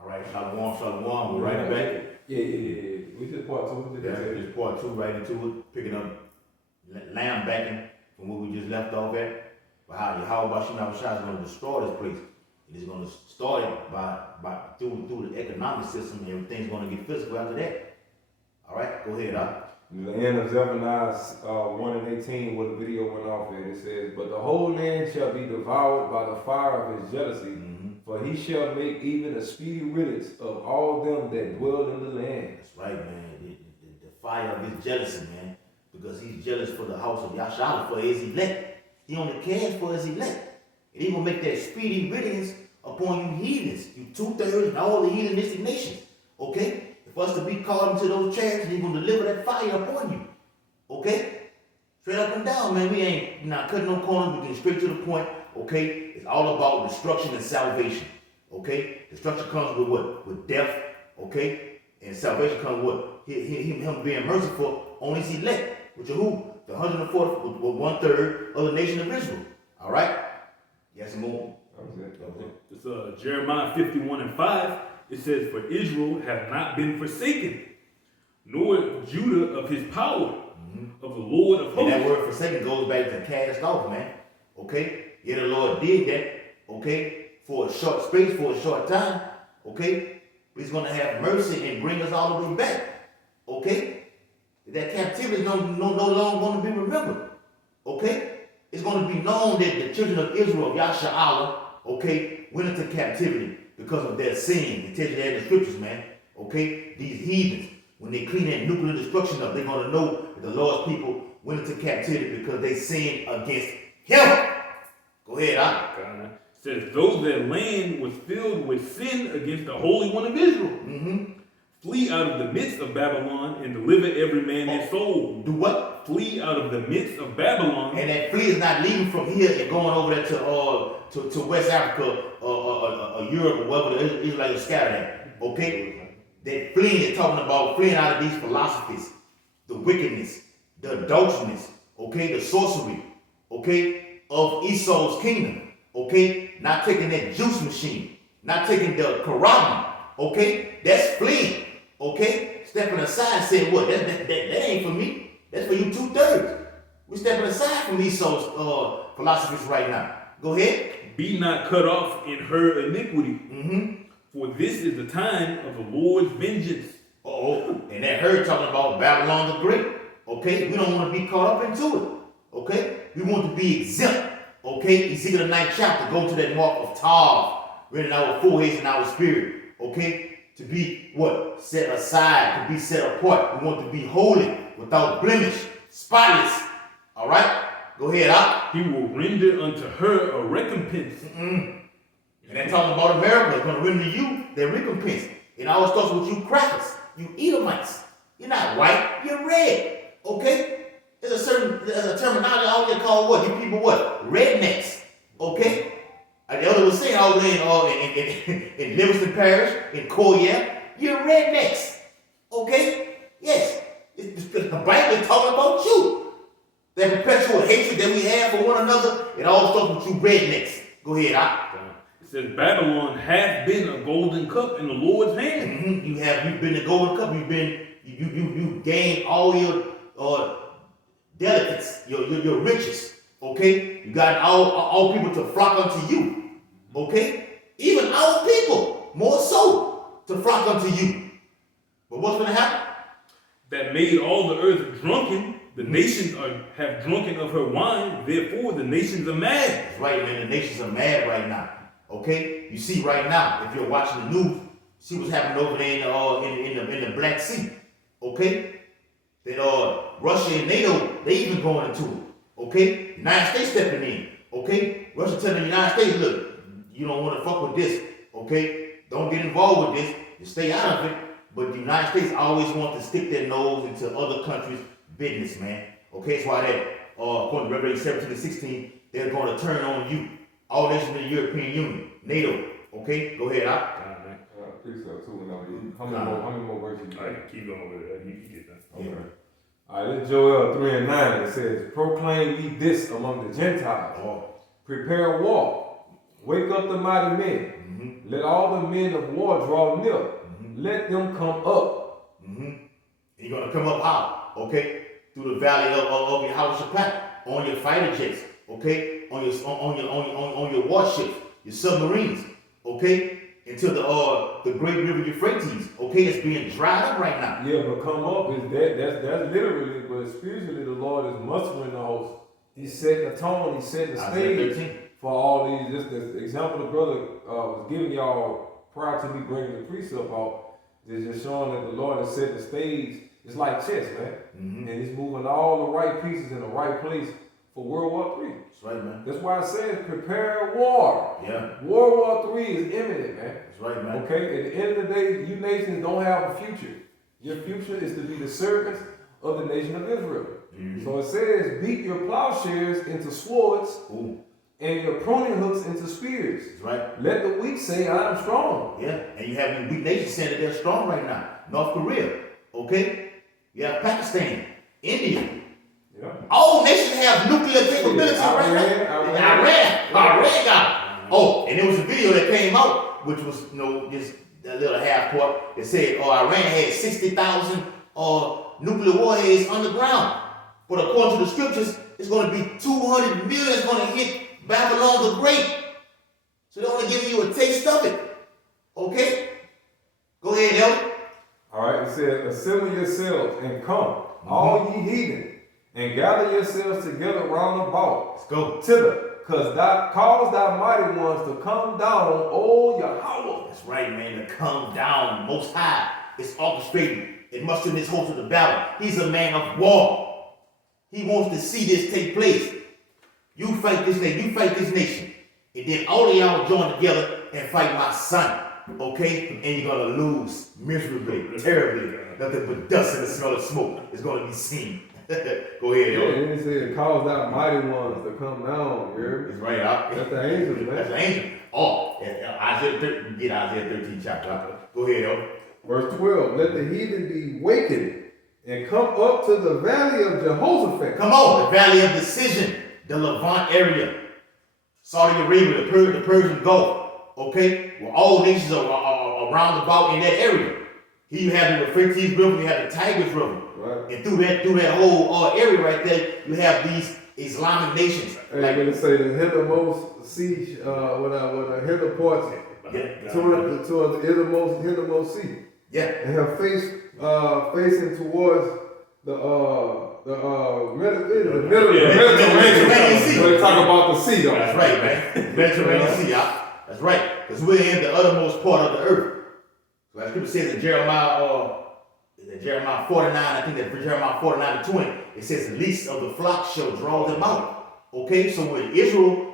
All right, Shalom. We're right back. Yeah. We just part two. Just part two right into it, picking up lambacking from where we just left off at. But how about Shina is going to destroy this place? It is going to start it by through the economic system, and everything's going to get physical after that. All right, go ahead, The end of Zephaniah 1:18, where the video went off at, it says, "But the whole land shall be devoured by the fire of his jealousy, for he shall make even a speedy riddance of all them that dwell in the land." That's right, man. The fire of his jealousy, man, because he's jealous for the house of Yashala, for his elect. He only cares for his elect. And he will make that speedy riddance upon you heathens, you 2/3 and all the heathenistic nations. Okay? For us to be called into those chariots, he's going to deliver that fire upon you. Okay? Straight up and down, man. We ain't not cutting no corners. We getting straight to the point. Okay? It's all about destruction and salvation. Okay? Destruction comes with what? With death. Okay? And salvation comes with what? Him being merciful on his elect. Which are who? The 140, with 1/3 of the nation of Israel. All right? Yes, more. It's Jeremiah 51:5. It says, "For Israel hath not been forsaken, nor Judah of his power, of the Lord of hosts." And that word forsaken goes back to cast off, man. Okay? Yeah, the Lord did that, okay, for a short space, for a short time, okay? But he's going to have mercy and bring us all the way back, okay? That captivity is no longer going to be remembered, okay? It's going to be known that the children of Israel, Yasha'Allah, okay, went into captivity because of their sin. It tells you that in the scriptures, man. Okay? These heathens, when they clean that nuclear destruction up, they're going to know that the Lord's people went into captivity because they sinned against him. Go ahead, It says, "Though their land was filled with sin against the Holy One of Israel, flee out of the midst of Babylon and deliver every man his soul." Do what? Flee out of the midst of Babylon. And that flee is not leaving from here and going over there to West Africa or Europe or wherever the Israelites are scattered at. Okay? That fleeing is talking about fleeing out of these philosophies, the wickedness, the adulterousness, okay, the sorcery, okay, of Esau's kingdom. Okay? Not taking that juice machine, not taking the karama, okay? That's fleeing. Okay? Stepping aside saying, what? That ain't for me. That's for you 2/3. We're stepping aside from Esau's philosophies right now. Go ahead. "Be not cut off in her iniquity. For this is the time of the Lord's vengeance." And that her talking about Babylon the Great. Okay? We don't want to be caught up into it. Okay? We want to be exempt. Okay? Ezekiel the 9th chapter. Go to that mark of Tav, written in our foreheads and our spirit. Okay? To be what? Set aside, to be set apart. We want to be holy, without blemish, spotless. All right? Go ahead, "He will render unto her a recompense." And they're talking about America. It's going to render you their recompense. It all starts with you crackers, you Edomites. You're not white, you're red. Okay? There's a terminology out there called what? You people what? Rednecks. Okay? The other was saying over there in Livingston Parish, in Collier, you're rednecks. Okay? Yes. The Bible is talking about you. That perpetual hatred that we have for one another, it all starts with you rednecks. Go ahead, It says, "Babylon hath been a golden cup in the Lord's hand." You've been a golden cup. You gained all your delicates, your riches. Okay? You got all people to flock unto you. Okay? Even our people, more so, to flock unto you. But what's going to happen? "That made all the earth drunken. The nations have drunken of her wine. Therefore the nations are mad." That's right, man. The nations are mad right now. Okay? You see right now, if you're watching the news, see what's happening over there in the Black Sea. Okay? That Russia and NATO, they even going into it. Okay? United States stepping in. Okay? Russia telling the United States, look, you don't want to fuck with this. Okay? Don't get involved with this. You stay out of it. But the United States always want to stick their nose into other countries' business, man. Okay? That's why that, according to Revelation 17-16, they're going to turn on you. All nations in the European Union. NATO. Okay? Go ahead, Precept too. How many more verses you got? I can keep going with it. You can get that. Okay. All right, this is Joel 3:9. It says, "Proclaim ye this among the Gentiles. Prepare a walk. Wake up the mighty men. Let all the men of war draw near. Let them come up. You're gonna come up how? Okay, through the valley of your Yehoshaphat, on your fighter jets, okay, on your warships, your submarines, okay, until the great river Euphrates, okay, it's being dried up right now. Yeah, but come up is that's literally, but spiritually the Lord is mustering the host. He's setting the tone, he's setting the stage for all these. This the example the brother was giving y'all prior to me bringing the precept out is just showing that the Lord has set the stage. It's like chess, man. And he's moving all the right pieces in the right place for World War III. That's right, man. That's why it says prepare war. Yeah. World War III is imminent, man. That's right, man. Okay? At the end of the day, you nations don't have a future. Your future is to be the servants of the nation of Israel. So it says, beat your plowshares into swords and your pruning hooks into spears. That's right. Let the weak say, I am strong. Yeah, and you have these weak nations saying that they're strong right now. North Korea, okay? You have Pakistan, India. Yeah. All nations have nuclear capability right now. Iran got it. Oh, and there was a video that came out, which was, just a little half part that said, Iran had 60,000 nuclear warheads underground. But according to the scriptures, it's going to be 200 million is going to hit Babylon the Great. So they're only giving you a taste of it. Okay? Go ahead, Elder. All right, it says, assemble yourselves and come, all ye heathen, and gather yourselves together round about. Let's go. Thither, cause cause thy mighty ones to come down, O Yahweh. That's right, man, to come down most high. It's orchestrated. It must have his host of the battle. He's a man of war. He wants to see this take place. You fight this nation. And then all of y'all join together and fight my son. Okay? And you're gonna lose miserably, terribly. Nothing but dust and the smell of smoke is gonna be seen. Go ahead, Yeah, yo. and it said, cause thy mighty ones to come down, you hear me? It's right out. That's the angels, man. That's the angel. Oh, Isaiah 13, get Isaiah 13 chapter. Go ahead, yo. Verse 12, let the heathen be wakened and come up to the valley of Jehoshaphat. Come on, the valley of decision, the Levant area, Saudi Arabia, the Persian Gulf, okay? Where all nations are around about in that area. Here you have the Euphrates River, you have the Tigris River. Right. And through that whole area right there, you have these Islamic nations. Hey, like, when they say the hithermost sea, when I hear the parts towards the hithermost sea. Yeah. And her face facing towards the Mediterranean Sea. When they talk about the sea, though. That's right, man. Mediterranean Sea, that's right. Because we're in the uttermost part of the earth. So as Scripture says in Jeremiah 49, I think that Jeremiah 49:20, it says, the least of the flock shall draw them out. Okay, so when Israel,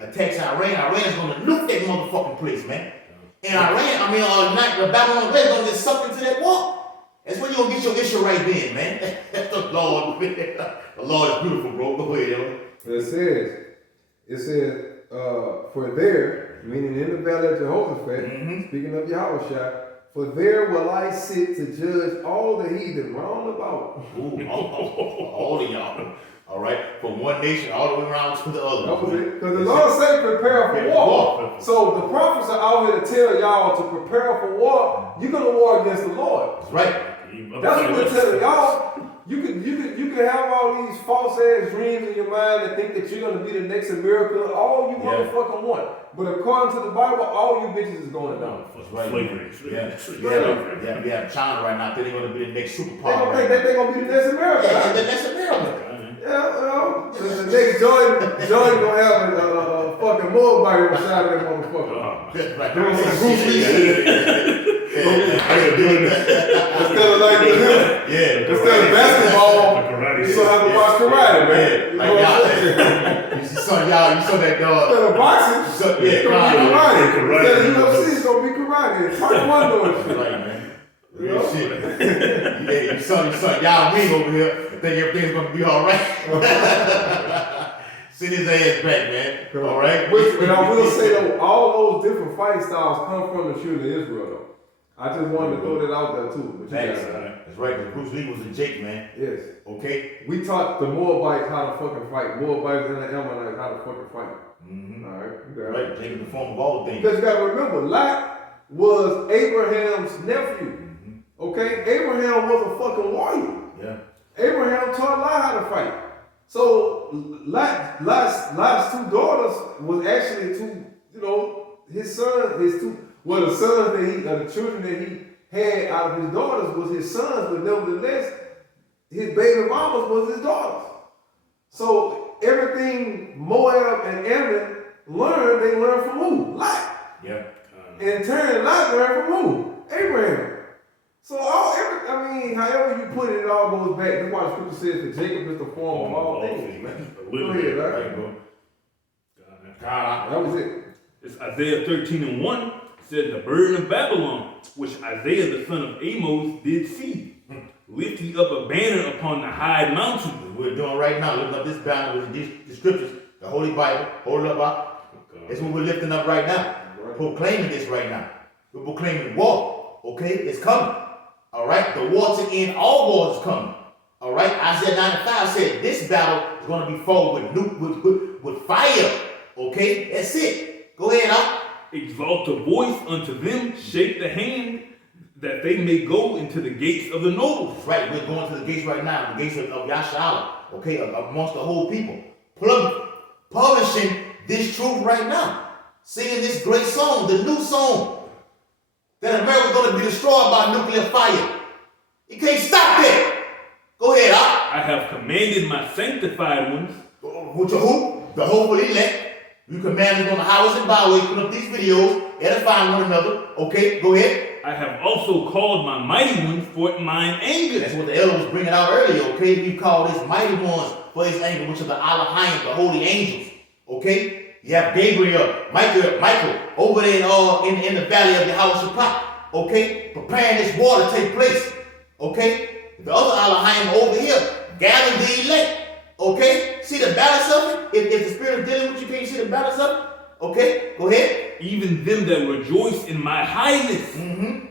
attacks Iran is going to nuke that motherfucking place, man. And the Babylon is going to get sucked into that war. That's when you're going to get your issue right then, man. That's the Lord. The Lord is beautiful, bro. Go ahead, yo. It says, for there, meaning in the valley of Jehoshaphat, speaking of Yahushua, for there will I sit to judge all the heathen round about. Ooh, all of y'all. All right, from one nation all the way around to the other. That was it. Because the Lord said prepare for war. So the prophets are out here to tell y'all to prepare for war. You're going to war against the Lord. That's right. That's what we're telling y'all. You can have all these false ass dreams in your mind and think that you're going to be the next America. All you motherfucking want. But according to the Bible, all you bitches is going down. That's right. Slavery. You have China right now. They're going to be the next superpower. They're going to be the next America. Yeah, the next America. Yeah, the next Jordan gonna have a fucking Moabite beside that motherfucker. That's right. Doing some Bruce Lee shit. Instead of like instead of basketball, you still have to watch karate, man. You saw that dog. Instead of boxing, it's gonna be karate. Instead of UFC, it's gonna be karate. Taekwondo and shit. Right, man. Real shit. Yeah, you saw Yao Ming over here. Think everything's gonna be all right. Send his ass back, man. All right. But I will say though, all those different fighting styles come from the children of Israel. Though I just wanted to throw that out there too. But Thanks. That's right, because Bruce Lee was a Jake, man. Yes. Okay? We taught the Moabites how to fucking fight. Moabites and the Ammonites how to fucking fight. Mm-hmm. All right. Right, Jake is the form of all things. Because you gotta remember, Lot was Abraham's nephew. Mm-hmm. Okay? Abraham was a fucking warrior. Yeah. Abraham taught Lot how to fight. So Lot's two daughters was actually two, you know, his son, the sons that the children that he had out of his daughters was his sons, but nevertheless, his baby mamas was his daughters. So everything Moab and Ammon learned, they learned from who? Lot. Yeah. In turn, Lot learned from who? Abraham. So however you put it, it all goes back. That's why the scripture says that Jacob is the form of all things. Go ahead, right, bro. That was it. It's Isaiah 13:1 said, the burden of Babylon, which Isaiah the son of Amos did see. Lift ye up a banner upon the high mountain. We're doing right now, lifting up this banner with these scriptures, the Holy Bible, hold it up out. That's what we're lifting up right now. We're proclaiming this right now. We're proclaiming war. Okay? It's coming. All right? The war to end all wars is coming. All right? Isaiah 9:5 said this battle is going to be fought with fire. Okay? That's it. Go ahead, out. Exalt a voice unto them, shake the hand, that they may go into the gates of the nobles. Right, we're going to the gates right now, the gates of Yashala, okay, amongst the whole people. Publishing this truth right now. Singing this great song, the new song, that America's going to be destroyed by nuclear fire. You can't stop that. Go ahead, I have commanded my sanctified ones. With your who? The hopeful elect. You commanded on the highways and byways, put up these videos, edifying one another. Okay, go ahead. I have also called my mighty ones for mine anger. That's what the elder was bringing out earlier, okay? We call this mighty ones for his anger, which are the Elohim, the holy angels. Okay? You have Gabriel, Michael over there in the valley of the house of Pot. Okay? Preparing this war to take place. Okay? The other Elohim over here, gathering the elect. Okay? See the balance of it? If the spirit is dealing with you, can you see the balance of it? Okay? Go ahead. Even them that rejoice in my highness. Mm-hmm.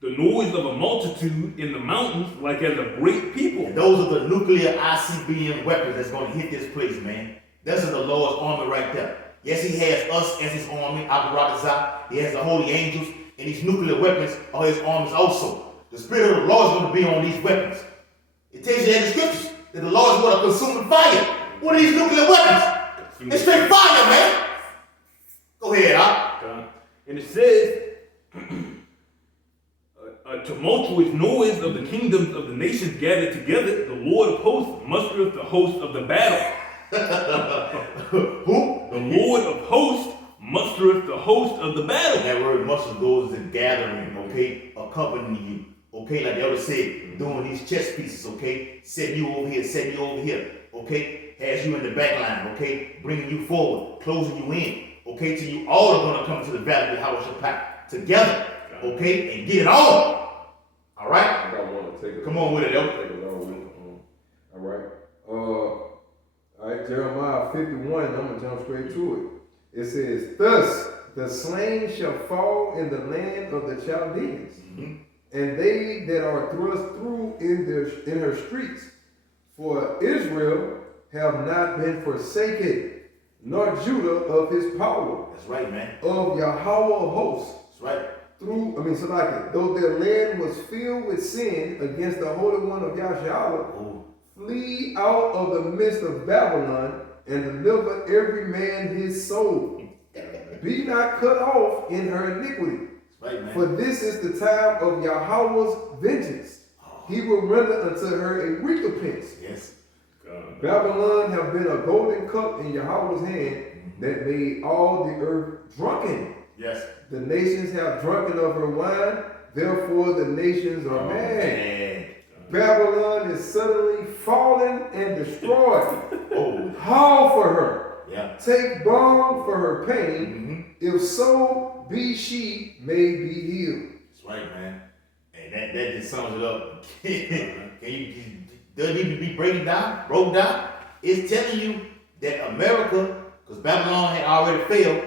The noise of a multitude in the mountains, like as a great people. And those are the nuclear ICBM weapons that's going to hit this place, man. This is the Lord's army right there. Yes, he has us as his army, Abaradazah. He has the holy angels, and these nuclear weapons are his armies also. The Spirit of the Lord is going to be on these weapons. It tells you in the scriptures that the Lord is going to consume fire. What are these nuclear weapons? It's straight fire, man. Go ahead, huh? And it says, a tumultuous noise of the kingdoms of the nations gathered together. The Lord of hosts mustereth the host of the battle. Who? The Lord of hosts mustereth the host of the battle. That word muster goes to gathering, okay? Accompanying you, okay? Like the other said, doing these chess pieces, okay? Setting you over here, okay? Has you in the back line, okay? Bringing you forward, closing you in, okay? Till you all are going to come to the valley of the house of Pac together, okay? And get it on. All right? I got one to take it. Come on with it, yo. All right. All right, Jeremiah 51, I'm going to jump straight to it. It says, thus the slain shall fall in the land of the Chaldeans, and they that are thrust through in her streets. For Israel have not been forsaken, nor Judah of his power. That's right, man. Of Yahweh of hosts. That's right. Though their land was filled with sin against the Holy One of Yahshua, flee out of the midst of Babylon and deliver every man his soul. Be not cut off in her iniquity. Right, man. For this is the time of Yahweh's vengeance. He will render unto her a recompense. Yes. Babylon have been a golden cup in Yahweh's hand that made all the earth drunken. Yes. The nations have drunken of her wine, therefore the nations are mad. Man. Babylon is suddenly fallen and destroyed. Howl for her. Yeah. Take balm for her pain. If so be she may be healed. That's right, man. And that just sums it up. Doesn't even be broken down. It's telling you that America, because Babylon had already failed,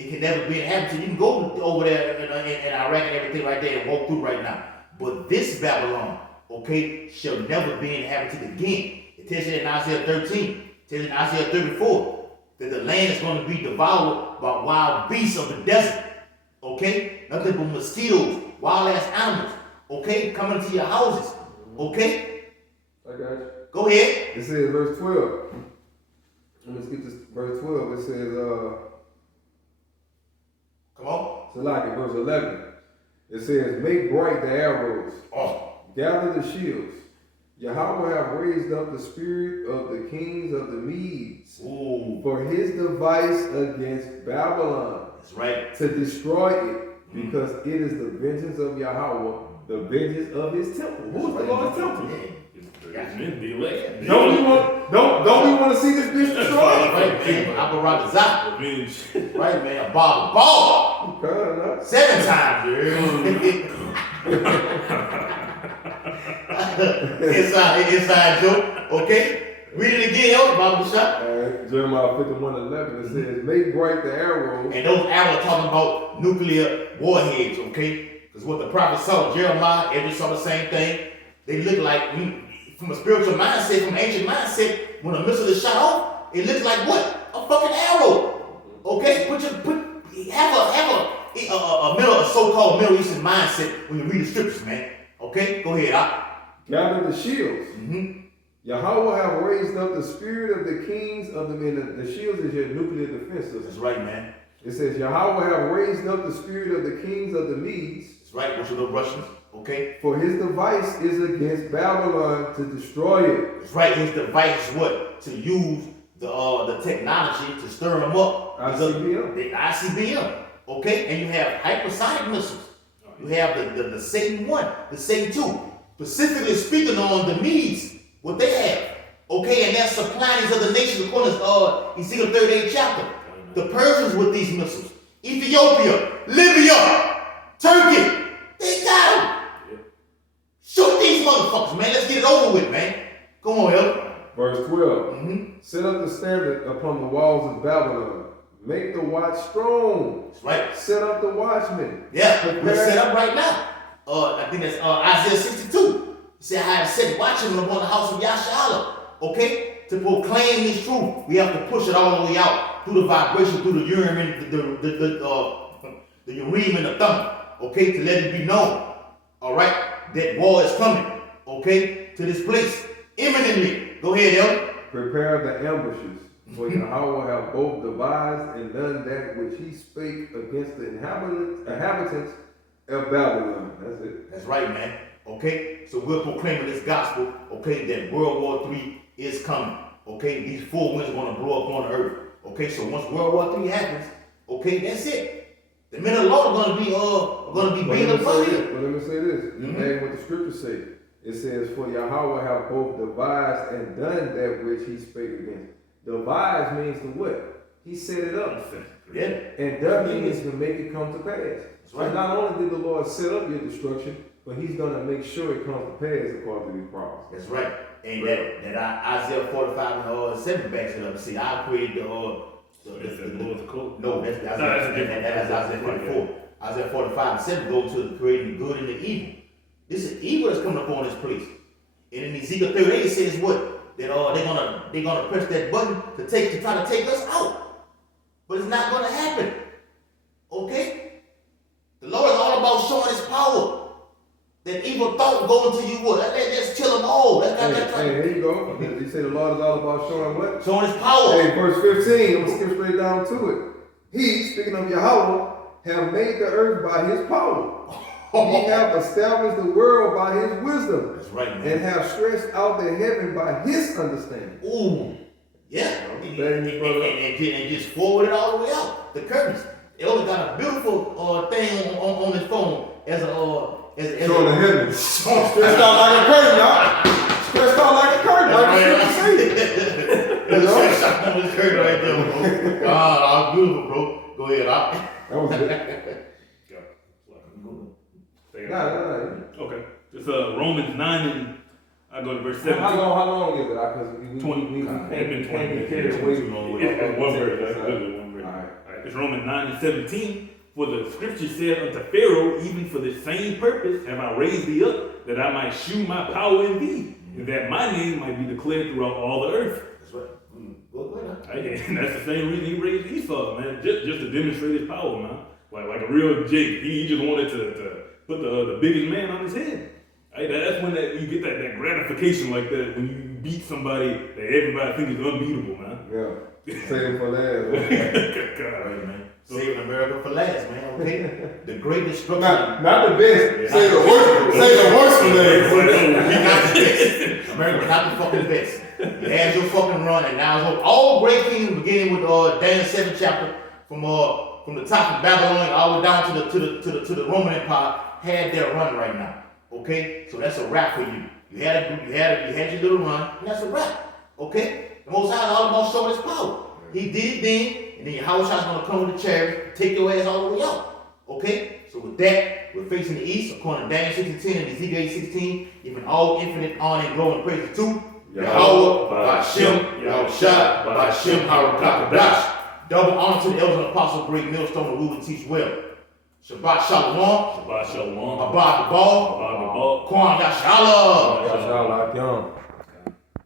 It can never be inhabited. You can go over there in Iraq and everything right there and walk through right now. But this Babylon, okay, shall never be inhabited again. It tells you in Isaiah 13, it tells you in Isaiah 34, that the land is going to be devoured by wild beasts of the desert. Okay? Nothing but mosquitoes, wild ass animals, okay, coming to your houses. Okay? I got you. Go ahead. It says verse 12. Let's get this verse 12. It says, Come on. so like in verse 11. It says, make bright the arrows, gather the shields. Yahweh have raised up the spirit of the kings of the Medes for his device against Babylon. That's right. To destroy it, because it is the vengeance of Yahweh, the vengeance of his temple. Who's the Lord's temple? Yeah. Don't we want to see this bitch destroyed? Right, man. Abarazak. Right, man. A ball. 7 times, inside joke. Okay? Read it again, Bible shop. Jeremiah 51:11. It says, make bright the arrows. And those arrows talking about nuclear warheads, okay? Because what the prophet saw, Jeremiah, Ezra saw the same thing. They look like, from a spiritual mindset, from an ancient mindset, when a missile is shot off, it looks like what? A fucking arrow. Okay? Have a so-called Middle Eastern mindset when you read the scriptures, man. Okay? Go ahead, Gather the shields. Yahweh have raised up the spirit of the kings of the men. The shields is your nuclear defense system. That's right, man. It says, Yahweh have raised up the spirit of the kings of the Medes. That's right, which are the Russians. Okay? For his device is against Babylon to destroy it. That's right, his device is what? To use the technology to stir them up. ICBM. The ICBM. Okay? And you have hypersonic missiles. You have the Satan 1, the Satan 2. Specifically speaking on the Medes, what they have. Okay? And they're supplying these other nations according to Ezekiel 38 chapter. The Persians with these missiles. Ethiopia, Libya, Turkey. They got them. Shoot these motherfuckers, man. Let's get it over with, man. Come on, Elder. Verse 12. Set up the standard upon the walls of Babylon. Make the watch strong. That's right. Set up the watchmen. Yeah, we're set up right now. I think that's Isaiah 62. It said, I have set watchmen upon the house of Yashala. Okay? To proclaim this truth, we have to push it all the way out through the vibration, through the urim and the urim and the thumb. Okay? To let it be known. All right? That war is coming. Okay? To this place. Imminently. Go ahead, Elder. Prepare the ambushes. For Yahweh have both devised and done that which he spake against the inhabitants of Babylon. That's it. That's right, man. Okay? So we're proclaiming this gospel, okay, that World War III is coming. Okay? These 4 winds are going to blow up on the earth. Okay? So once World War III happens, okay, that's it. The men of the Lord are going to be being upon here. But let me say this. And what the scriptures say. It says, for Yahweh have both devised and done that which he spake against. Devise means to what? He set it up. Yeah. And done means to make it come to pass. That's right. So not only did the Lord set up your destruction, but he's going to make sure it comes to pass according to his promise. That's right. And that Isaiah 45 and 7 backs it up. See, I created No, that's Isaiah 44. Isaiah 45 and 7 goes to creating the good and the evil. This is evil that's coming upon this place. And in Ezekiel 38 it says what? That they're gonna press that button to try to take us out. But it's not gonna happen. Okay? The Lord is all about showing his power. That evil thought go into you what? Let's kill them all. Hey, here you go. You say the Lord is all about showing what? Showing his power. Hey, verse 15, I'm going to skip straight down to it. He, speaking of Yahweh, have made the earth by his power. He have established the world by his wisdom. That's right, man. And have stretched out the heaven by his understanding. Ooh. Yeah. And just forward it all the way out. The curtains. Elder got a beautiful thing on his phone as showing the heavens. Stretched out like a curtain, y'all. Stretched out like a curtain, like the scripture says. Stretched out on this curtain right there, bro. God, beautiful, bro. Go ahead, That was it. Nah. Okay. It's Romans 9 and I go to verse 17. How long is it? Because we it's been 20 minutes. It's one verse. That's good. One verse. All right. It That's Romans 9:17. For the scripture said unto Pharaoh, even for the same purpose have I raised thee up, that I might shew my power in thee, and that my name might be declared throughout all the earth. That's right. Go ahead. Hey, and that's the same reason he raised Esau, man, just to demonstrate his power, man. Like a real Jake. He just wanted to put the biggest man on his head. Hey, that's when you get that gratification like that, when you beat somebody that everybody thinks is unbeatable, man. Yeah. Save it for last. God. All right, man. Saving America for last, man. Okay. The great destruction. Not the best. Say the worst. Say the worst for last. We're not the best. America's not the fucking best. You had your fucking run, and now it's over. All great kings, beginning with Daniel 7th chapter, from the top of Babylon all the way down to the Roman Empire, had their run right now. Okay, so that's a wrap for you. You had your little run, and that's a wrap. Okay, the Most High is all about showing his power. He did it then, and then your house is gonna come with a chariot, take your ass all the way out. Okay, so with that, we're facing the east, according to Daniel 6:10 and Ezekiel 8:16, giving all infinite honor and glory and praise to Yahweh, Ba'ashem, Yahushua, Ba'ashem, Harakakadash. Double honor to the elders and apostles, great millstone, to rule and teach well. Shabbat Shalom. Shabbat Shalom. Abad the ball. Abad the ball. Kwan Yashala. Mashallah, young.